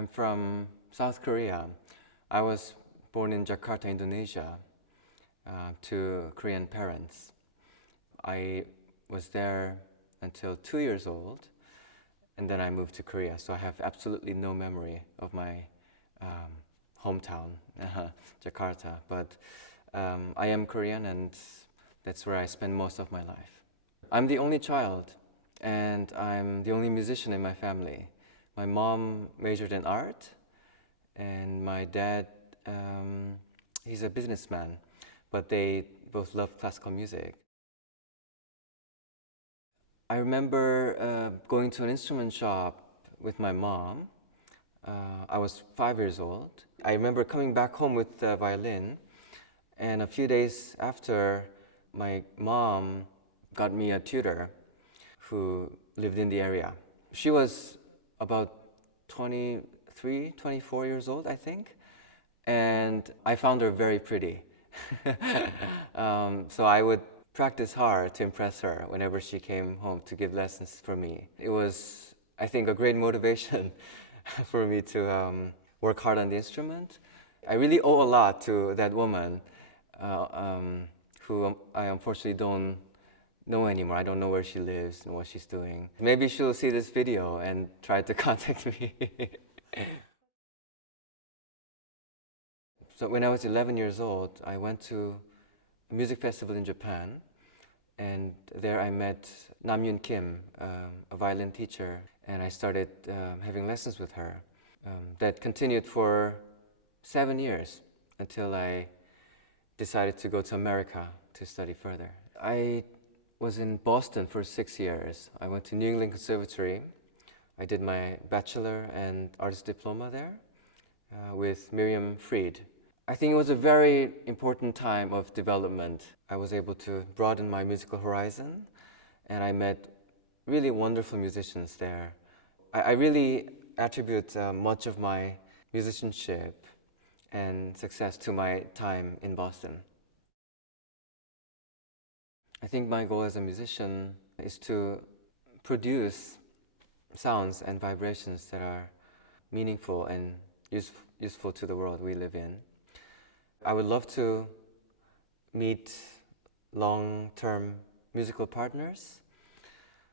I'm from South Korea. I was born in Jakarta, Indonesia, to Korean parents. I was there until 2 years old, and then I moved to Korea. So I have absolutely no memory of my hometown, Jakarta. But I am Korean, and that's where I spend most of my life. I'm the only child, and I'm the only musician in my family. My mom majored in art, and my dad, he's a businessman, but they both love classical music. I remember going to an instrument shop with my mom. I was 5 years old. I remember coming back home with the violin, and a few days after, my mom got me a tutor who lived in the area. She was about 23, 24 years old, I think, and I found her very pretty. So I would practice hard to impress her whenever she came home to give lessons for me. It was, I think, a great motivation for me to work hard on the instrument. I really owe a lot to that woman who I unfortunately don't know anymore. I don't know where she lives and what she's doing. Maybe she'll see this video and try to contact me. So when I was 11 years old, I went to a music festival in Japan, and there I met Namyoon Kim, a violin teacher, and I started having lessons with her. That continued for 7 years until I decided to go to America to study further. I was in Boston for 6 years. I went to New England Conservatory. I did my bachelor and artist diploma there with Miriam Fried. I think it was a very important time of development. I was able to broaden my musical horizon, and I met really wonderful musicians there. I really attribute much of my musicianship and success to my time in Boston. I think my goal as a musician is to produce sounds and vibrations that are meaningful and useful to the world we live in. I would love to meet long-term musical partners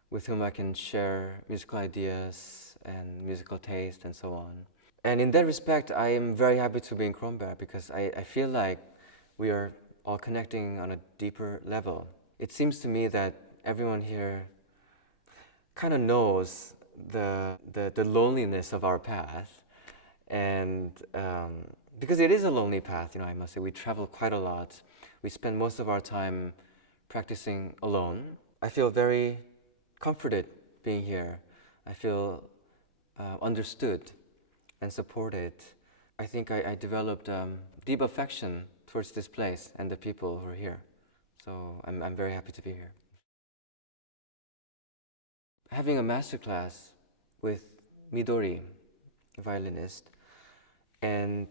with whom I can share musical ideas and musical taste and so on. And in that respect, I am very happy to be in Kronberg because I feel like we are all connecting on a deeper level. It seems to me that everyone here kind of knows the loneliness of our path, and because it is a lonely path, I must say. We travel quite a lot. We spend most of our time practicing alone. I feel very comforted being here. I feel understood and supported. I think I developed deep affection towards this place and the people who are here. So I'm very happy to be here. Having a masterclass with Midori, a violinist, and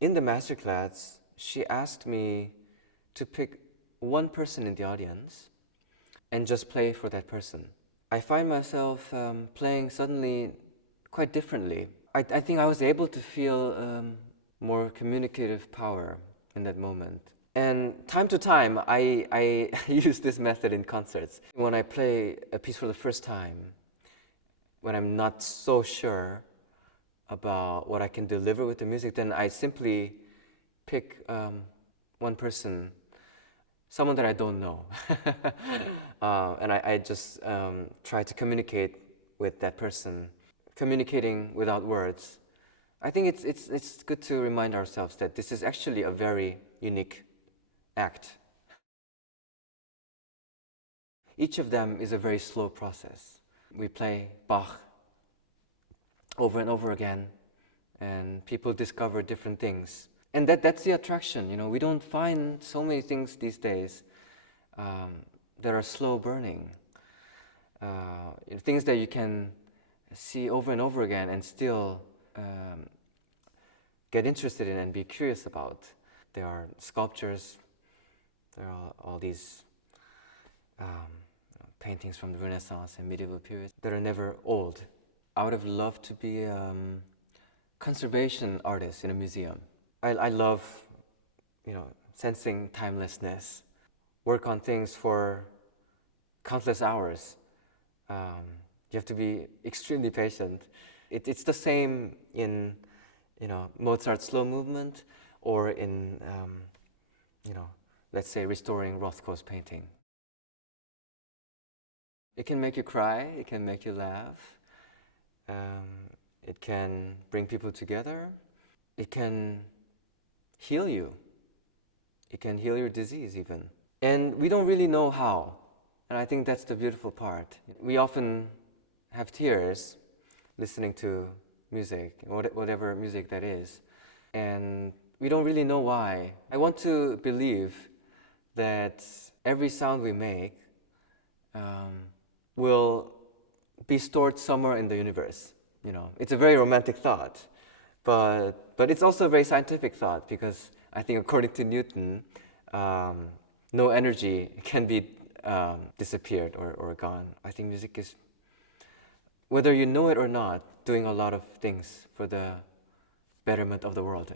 in the masterclass, she asked me to pick one person in the audience and just play for that person. I find myself playing suddenly quite differently. I think I was able to feel more communicative power in that moment. And time to time, I use this method in concerts. When I play a piece for the first time, when I'm not so sure about what I can deliver with the music, then I simply pick one person, someone that I don't know. And I just try to communicate with that person, communicating without words. I think it's good to remind ourselves that this is actually a very unique act. Each of them is a very slow process. We play Bach over and over again, and people discover different things. And that's the attraction, we don't find so many things these days that are slow burning. Things that you can see over and over again and still get interested in and be curious about. There are sculptures, there are all these paintings from the Renaissance and medieval periods that are never old. I would have loved to be conservation artist in a museum. I love, sensing timelessness, work on things for countless hours. You have to be extremely patient. It's the same in, Mozart's slow movement, or in, let's say, restoring Rothko's painting. It can make you cry, it can make you laugh, it can bring people together, it can heal you, it can heal your disease even. And we don't really know how, and I think that's the beautiful part. We often have tears listening to music, whatever music that is, and we don't really know why. I want to believe that every sound we make will be stored somewhere in the universe. It's a very romantic thought, but it's also a very scientific thought, because I think according to Newton, no energy can be disappeared or gone. I think music is, whether you know it or not, doing a lot of things for the betterment of the world.